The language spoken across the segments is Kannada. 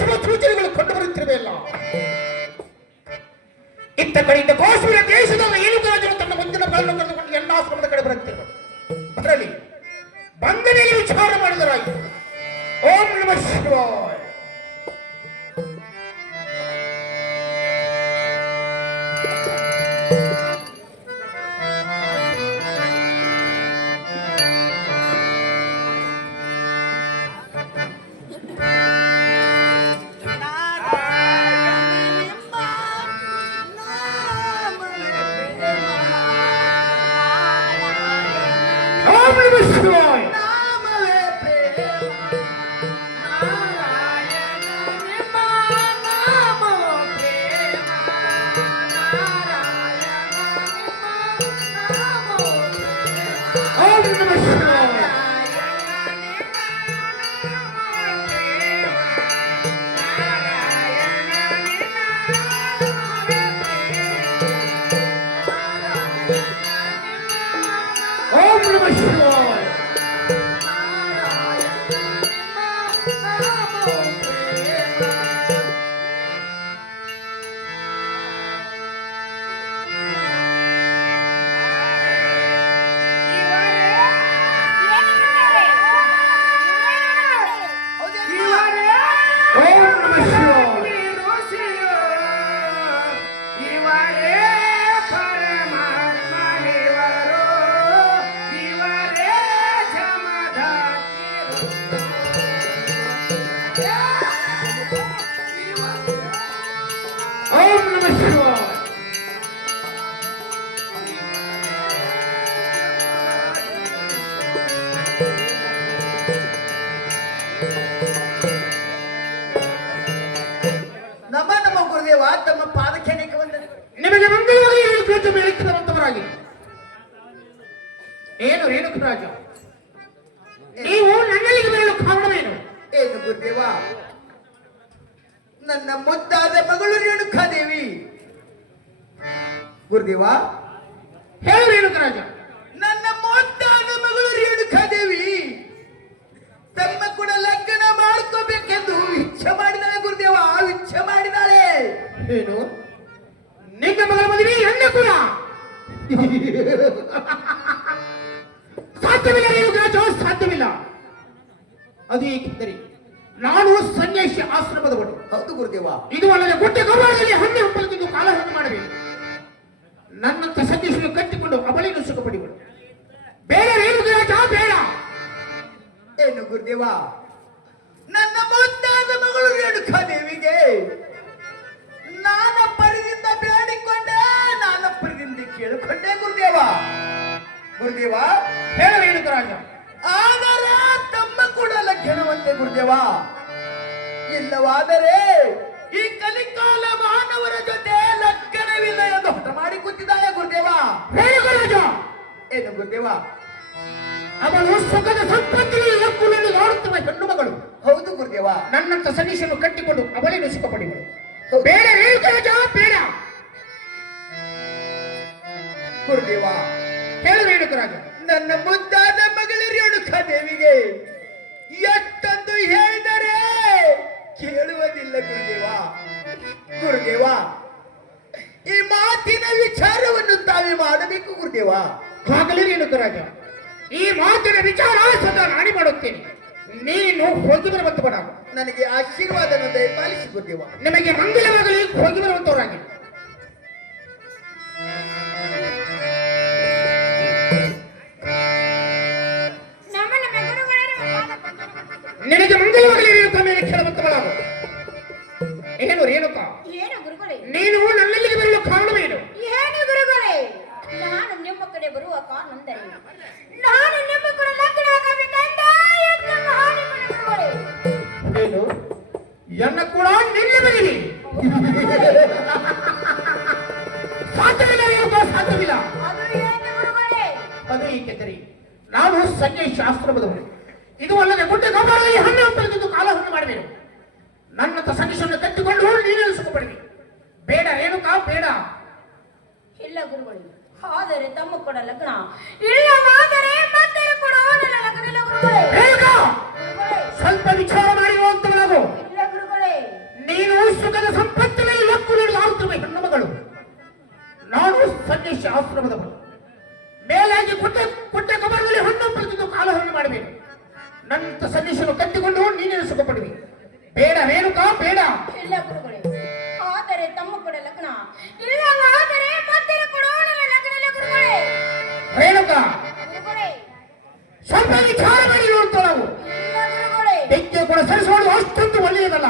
ಸಮ ಸೂಚನೆಗಳು ಕಂಡು ಬರುತ್ತಿರುವೆಯಲ್ಲ ಇತ್ತ ಕಡೆಯಿಂದ ಕಾಶ್ಮೀರ ದೇಶದ ಏನುಗರಾಜನು ತನ್ನ ಮುಂದಿನ ಬಾಳನ್ನು ಕರೆದುಕೊಂಡು ಆಶ್ರಮದ ಕಡೆ ಬರುತ್ತಿರುವ ಬರಲಿ ಬಂದನೆಯಲ್ಲಿ ವಿಚಾರ ಮಾಡಿದರಾಯಿತು. ಓಂ ನಮಃ ಶಿವಾಯ. ನಿಮಗೆ ಮಂಗಳವಾರ ಏಳು ಕುರಿತು ಮೇಲಿತ್ತವಂತವರಾಗಿ ಏನು ರೇಣುಕರಾಜ ನೀವು ನನ್ನಲ್ಲಿಗೆ ಬರಲು ಕಾರಣವೇನು? ಏನು ಗುರುದೇವ? ನನ್ನ ಮುದ್ದಾದ ಮಗಳು ರೇಣುಕಾದೇವಿ. ಗುರುದೇವ? ಹೇಳು ರೇಣುಕರಾಜ. ನನ್ನ ಮುದ್ದಾದ ಮಗಳು ರೇಣುಕಾದೇವಿ. ತಮ್ಮ ಕೂಡ ಲಗ್ನ ಮಾಡ್ಕೋಬೇಕೆಂದು ಇಚ್ಛೆ ಮಾಡಿದಾಳೆ ಗುರುದೇವ ಇಚ್ಛೆ ಮಾಡಿದಾಳೆ. ಏನು? ನಿನ್ನ ಮಗಳ ಮದುವೆ ಹೆಣ್ಣು ಕೂಡ? ಸಾಧ್ಯವಿಲ್ಲ ರೇಣುಕರಾಜ ಸಾಧ್ಯವಿಲ್ಲ. ಅದು ಏಕೆಂದರೆ ನಾನು ಸನ್ಯಾಸಿ ಆಶ್ರಮದವನು. ಹೌದು ಗುರುದೇವ. ಇದು ಅಲ್ಲದೆ ಗುಡ್ಡ ಗೌರವದಲ್ಲಿ ಹಣ್ಣು ಹಂಪಲದಿಂದ ಕಾಲಹರಣ ಮಾಡಬೇಕು ನನ್ನಂತ ಸಂದೇಶವನ್ನು ಕಟ್ಟಿಕೊಂಡು ಅವಳಿನ ಸುಖ ಪಡಿಗಳು ಬೇರೆ ರೇಣುಕರಾಜ ಬೇಡ. ಏನು ಗುರುದೇವ? ನನ್ನ ಮುದ್ದಾದ ಮಗಳು ರೇಣುಕಾದೇವಿಗೆ ನಾನಪ್ಪರಿಂದ ಬೇಡಿಕೊಂಡೆ ನಾನಪ್ಪರಿಂದ ಕೇಳಿಕೊಂಡೆ ಗುರುದೇವ. ಗುರುದೇವ ಹೇಳ ರೇಣುಕರಾಜ. ಲಗ್ನವಂತೆ ಗುರುದೇವ. ಇಲ್ಲವಾದರೆ ಈ ಕಲಿಕಾಲ ಮಾನವರ ಜೊತೆ ಲಕ್ಷಣವಿಲ್ಲ ಎಂದು ಹಠ ಮಾಡಿ ಕೂತಿದ್ದಾಳೆ ಗುರುದೇವ. ಏನು ಗುರುದೇವ? ಅವಳು ಸುಖದ ಸಂಪತ್ತಿನಲ್ಲಿ ನೋಡುತ್ತಿರುವ ಹೆಣ್ಣು ಮಗಳು. ಹೌದು ಗುರುದೇವ. ನನ್ನಂತ ಸನ್ನಿಸನ್ನು ಕಟ್ಟಿಕೊಂಡು ಅವಳೇನು ಸುಖ ಪಡಿಗಳು ಬೇಡ ರೇಣುಕರಾಜ ಬೇಡ. ಗುರುದೇವ. ಹೇಳು ರೇಣುಕರಾಜ ನನ್ನ ಮುದ್ದಾದ ಮಗಳು ರೇಣುಕಾದೇವಿಗೆ ಎಷ್ಟೊಂದು ಹೇಳಿದರೆ? ಕೇಳುವುದಿಲ್ಲ ಗುರುದೇವ. ಗುರುದೇವ ಈ ಮಾತಿನ ವಿಚಾರವನ್ನು ತಾವೇ ಮಾಡಬೇಕು ಗುರುದೇವ. ಆಗಲೇ ರೇಣುಕರಾಜ ಈ ಮಾತಿನ ವಿಚಾರ ಸದಾ ನಾಣಿ ಮಾಡುತ್ತೇನೆ. ನೀನು ಹೋಗಿ ಬರುವಂತವನ ನನಗೆ ಆಶೀರ್ವಾದವನ್ನು ದಯಪಾಲಿಸಿ ಗುರುದೇವ. ನಿಮಗೆ ಮಂಗಲವಾಗಲಿ ಹೋಗಿ ಬರುವಂತವರಾಗಿ ನಿನಗೆ ಮಂಗಲವಾಗಲಿ ಅಂತ ಮೇಲೆ ಕೇಳುವಂತವಳಾಗು ಏನು ರೇಣುಕ ಏನು ಗುರುಗಳೇ? ನೀನು ನನ್ನಲ್ಲಿಗೆ ಬರಲು ಕಾರಣವೇನು? ಏನು ಗುರುಗಳೇ? ನಾನು ನಿಮ್ಮ ಕಡೆ ಬರುವ ಕಾರಣಂದರೆ ನಾನು ನಿಮ್ಮ ಕಡೆ ಲಗ್ನ ಆಗಬೇಕೆಂದ ಯತ್ನ ಮಾಡಿಕೊಂಡೆ ಗುರುಗಳೇ? ಏನು ಎನ್ನ ಕೂಡ ನಿನ್ನ ಮಗನಿ ಸಾಧ್ಯವಿಲ್ಲ ರೇಣುಕ ಸಾಧ್ಯವಿಲ್ಲ. ಅದು ಏನು ಗುರುಗಳೇ? ಅದು ಏಕೆಂದರೆ ನಾನು ಸಂಜಯ್ ಶಾಸ್ತ್ರಬದವರು ಇದು ಅಲ್ಲದೆ ಗುಡ್ಡ ಗೋಪಾಲದಲ್ಲಿ ಹಣ್ಣು ಹಂಪಲ್ದೊಂದು ಕಾಲಹಣ್ಣು ಮಾಡಬೇಕು ನನ್ನ ಸಂದೇಶವನ್ನು ಕಟ್ಟಿಕೊಂಡು ನೀನೇ ಸುಖ ಪಡಬೇಕು ಬೇಡ ರೇಣುಕ ಬೇಡ. ಇಲ್ಲ ಗುರುಗಳು ಆದರೆ ತಮ್ಮ ಕೊಡ ಲಗ್ನ. ಇಲ್ಲವಾದರೆ ಮತ್ತೆ ಕೊಡ ನನ್ನ ಲಗ್ನ ಇಲ್ಲ ಗುರುಗಳೇ. ರೇಣುಕಾ ಸ್ವಲ್ಪ ವಿಚಾರ ಮಾಡಿ ಅಂತ ಇಲ್ಲ ಗುರುಗಳೇ. ನೀನು ಸುಖದ ಸಂಪತ್ತಿನಲ್ಲಿ ಲಕ್ಕು ನೀಡಲಾಗುತ್ತಿರುವ ಹೆಣ್ಣು ಮಗಳು. ನಾನು ಸನ್ನಿಶ ಆಶ್ರಮದವರು ಮೇಲಾಗಿ ಪುಟ್ಟ ಪುಟ್ಟ ಕಬರದಲ್ಲಿ ಹಣ್ಣು ಪ್ರತಿದ್ದು ಕಾಲಹರಣ ಮಾಡಬೇಕು ನನ್ನ ಸಂದೇಶವನ್ನು ಕಟ್ಟಿಕೊಂಡು ನೀನೇ ಸುಖಪಡುವೆ. ಬೇಡ ರೇಣುಕಾ ಬೇಡ. ಇಲ್ಲ ಗುರುಗಳೇ. ಆದರೆ ತಮ್ಮ ಕೂಡ ಲಗ್ನ. ಇಲ್ಲವಾದರೆ ಮತ್ತೆ ಕೊಡೋ ನನ್ನ ಲಗ್ನ ಗುರುಗಳೇ. ರೇಣುಕಾ. ಗುರುಗಳೇ. ಸ್ವಲ್ಪ ವಿಚಾರ ಮಾಡಿ ಇಲ್ಲ ಗುರುಗಳೇ. ಬೆಂಕಿ ಕೂಡ ಸರಿಸೋದು ಅಷ್ಟೊಂದು ಒಳ್ಳೆಯದಲ್ಲ.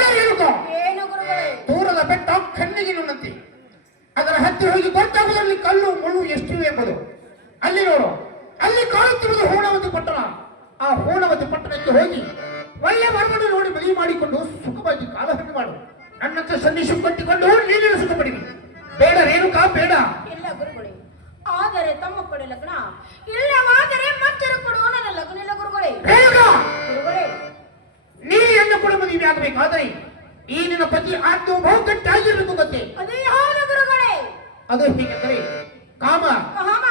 ರೇಣುಕಾ. ದೂರದ ಬೆಟ್ಟ ಕಣ್ಣಿಗೆ ನುಣ್ಣಂತೆ ಅದರ ಹತ್ತಿರ ಹೋಗಿ ಗೊತ್ತಾಗುವುದರಲ್ಲಿ ಕಲ್ಲು ಮುಳ್ಳು ಎಷ್ಟಿವೆ ಎಂಬುದು. ಅಲ್ಲಿ ನೋಡು. ಅಲ್ಲಿ ಕಾಣುತ್ತಿರುವುದು ಹೋಣವತಿ ಪಟ್ಟಣ. ಆ ಹೋಣವತಿ ಪಟ್ಟಣಕ್ಕೆ ಹೋಗಿ ಒಳ್ಳೆ ಮರವನ್ನು ನೋಡಿ ಮದುವೆ ಮಾಡಿಕೊಂಡು ಸುಖವಾಗಿ ಕಾಲಹರಣ ಮಾಡು. ನನ್ನಂತ ಸನ್ನಿಸು ಕಟ್ಟಿಕೊಂಡು ನೀರಿನ ಸುಖ ಪಡಿವಿ ಬೇಡ ರೇಣುಕಾ ಬೇಡ. ಇಲ್ಲ ಗುರುಗಳೇ ಆದರೆ ತಮ್ಮ ಕೊಡೆ ಲಗ್ನ. ಇಲ್ಲವಾದರೆ ಮತ್ತೆ ಕೊಡು ನನ್ನ ಲಗ್ನ ಇಲ್ಲ ಗುರುಗಳೇ ಗುರುಗಳೇ. ನೀ ಎನ್ನ ಕೂಡ ಮದುವೆ ಆಗಬೇಕಾದರೆ ಈ ನಿನ್ನ ಪತಿ ಆತ್ಮ ಬಹುಕಟ್ಟಾಗಿರಬೇಕು ಮತ್ತೆ. ಅದೇ ಹೌದು ಗುರುಗಳೇ. ಅದು ಹೇಗೆಂದರೆ ಕಾಮ. ಕಾಮ.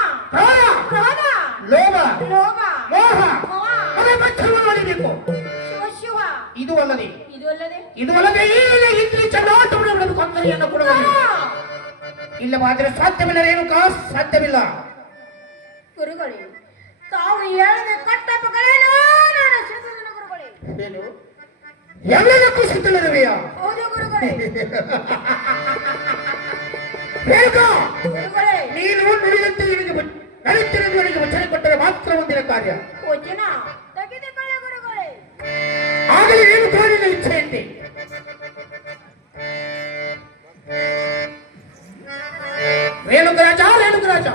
ಕ್ರೋಧ ಲೋಭ. ಲೋಭ. ಮೋಹ. ಅದೇ ಮಚ್ಚರವನ್ನು ಮಾಡಬೇಕು ಶಿವ ಶಿವ. ಇದು ಅಲ್ಲದೆ. ಇದು ಅಲ್ಲದೆ. ಇದು ಅಲ್ಲದೆ ಈಗ ಇಂದ್ರಿ ಚಂಡಾಟವನ್ನು ತೊಂದರೆಯನ್ನು ಕೊಡುವುದು ಇಲ್ಲವಾದರೆ ಸಾಧ್ಯವಿಲ್ಲ ಕಾ ಸಾಧ್ಯವಿಲ್ಲ. ಗುರುಗಳೇ ತಾವು ಹೇಳಿದ ಕಟ್ಟಪ್ಪಗಳೇನೋ ನಾನು ಸಿದ್ಧನ ಗುರುಗಳೇ. ಏನು? ಎಲ್ಲದಕ್ಕೂ ಸಿದ್ಧವಿರುವೆಯ ಹೌದು ಗುರುಗಳೇ. ರೇಣುಕಾ ಗುರುಗಳೇ. ನೀನು ನುಡಿದಂತೆ ನಿನಗೆ ಬ- ನಡುತ್ತಿರುವುದು ನನಗೆ ವಚನ ಕೊಟ್ಟರೆ ಮಾತ್ರ ಮುಂದಿನ ಕಾರ್ಯ ವಚನ ತೆಗೆದುಕೊಳ್ಳಿ ಗುರುಗಳೇ ಆಗಲೇ ರೇಣುಕಾ ನಿನ್ನ ಇಚ್ಛೆಯಂತೆ ರೇಣುಕರಾಜ ರೇಣುಕರಾಜ